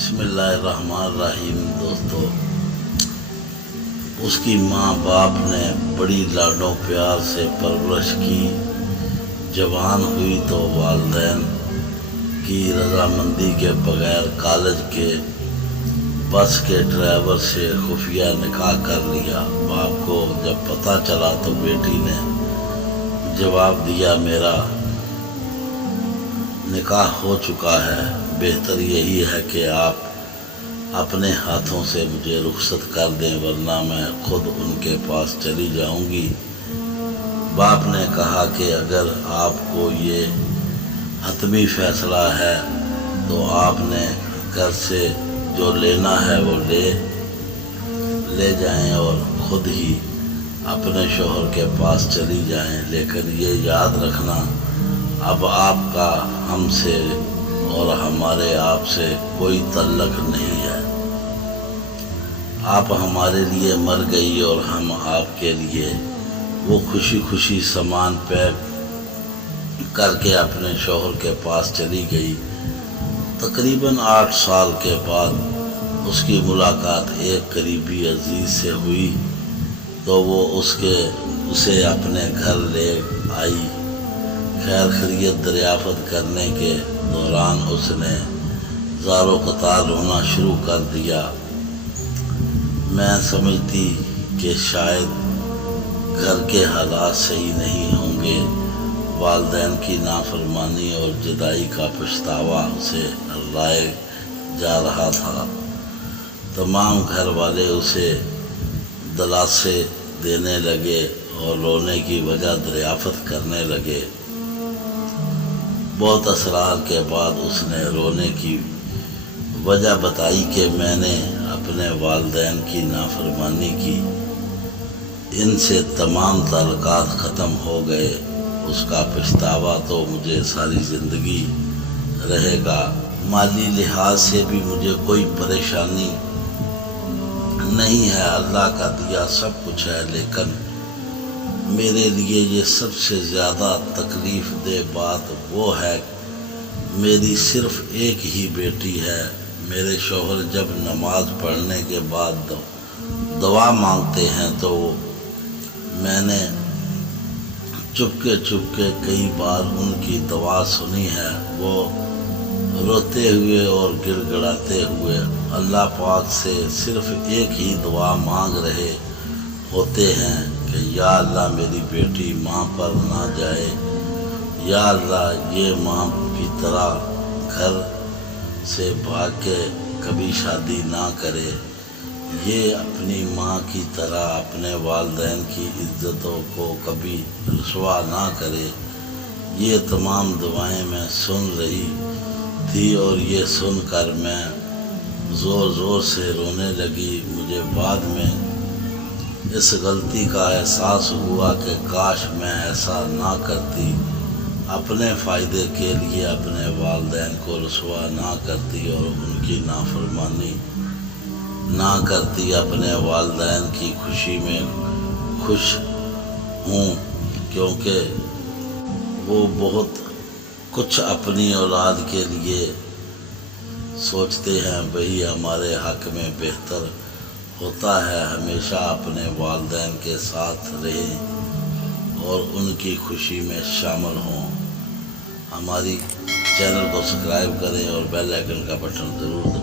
بسم اللہ الرحمن الرحیم۔ دوستو، اس کی ماں باپ نے بڑی لاڈوں پیار سے پرورش کی۔ جوان ہوئی تو والدین کی رضامندی کے بغیر کالج کے بس کے ڈرائیور سے خفیہ نکاح کر لیا۔ باپ کو جب پتہ چلا تو بیٹی نے جواب دیا، میرا نکاح ہو چکا ہے، بہتر یہی ہے کہ آپ اپنے ہاتھوں سے مجھے رخصت کر دیں، ورنہ میں خود ان کے پاس چلی جاؤں گی۔ باپ نے کہا کہ اگر آپ کو یہ حتمی فیصلہ ہے تو آپ نے گھر سے جو لینا ہے وہ لے جائیں اور خود ہی اپنے شوہر کے پاس چلی جائیں، لیکن یہ یاد رکھنا اب آپ کا ہم سے اور ہمارے آپ سے کوئی تعلق نہیں ہے۔ آپ ہمارے لیے مر گئی اور ہم آپ کے لیے۔ وہ خوشی خوشی سامان پیک کر کے اپنے شوہر کے پاس چلی گئی۔ تقریباً 8 سال کے بعد اس کی ملاقات ایک قریبی عزیز سے ہوئی تو وہ اسے اپنے گھر لے آئی۔ خیر خیریت دریافت کرنے کے دوران اس نے زار و قطار رونا شروع کر دیا۔ میں سمجھتی کہ شاید گھر کے حالات صحیح نہیں ہوں گے۔ والدین کی نافرمانی اور جدائی کا پچھتاوا اسے رلائے جا رہا تھا۔ تمام گھر والے اسے دلاسے دینے لگے اور رونے کی وجہ دریافت کرنے لگے۔ بہت اصرار کے بعد اس نے رونے کی وجہ بتائی کہ میں نے اپنے والدین کی نافرمانی کی، ان سے تمام تعلقات ختم ہو گئے، اس کا پچھتاوا تو مجھے ساری زندگی رہے گا۔ مالی لحاظ سے بھی مجھے کوئی پریشانی نہیں ہے، اللہ کا دیا سب کچھ ہے، لیکن میرے لیے یہ سب سے زیادہ تکلیف دہ بات وہ ہے، میری صرف ایک ہی بیٹی ہے۔ میرے شوہر جب نماز پڑھنے کے بعد دعا مانگتے ہیں تو میں نے چپکے کئی بار ان کی دعا سنی ہے۔ وہ روتے ہوئے اور گڑ گڑاتے ہوئے اللہ پاک سے صرف ایک ہی دعا مانگ رہے ہوتے ہیں کہ یا اللہ میری بیٹی ماں پر نہ جائے، یا اللہ یہ ماں کی طرح گھر سے بھاگ کے کبھی شادی نہ کرے، یہ اپنی ماں کی طرح اپنے والدین کی عزتوں کو کبھی رسوا نہ کرے۔ یہ تمام دعائیں میں سن رہی تھی اور یہ سن کر میں زور سے رونے لگی۔ مجھے بعد میں اس غلطی کا احساس ہوا کہ کاش میں ایسا نہ کرتی، اپنے فائدے کے لیے اپنے والدین کو رسوا نہ کرتی اور ان کی نافرمانی نہ کرتی، اپنے والدین کی خوشی میں خوش ہوں، کیونکہ وہ بہت کچھ اپنی اولاد کے لیے سوچتے ہیں، وہی ہمارے حق میں بہتر ہوتا ہے۔ ہمیشہ اپنے والدین کے ساتھ رہیں اور ان کی خوشی میں شامل ہوں۔ ہماری چینل کو سبسکرائب کریں اور بیل آئیکن کا بٹن ضرور دبائیں۔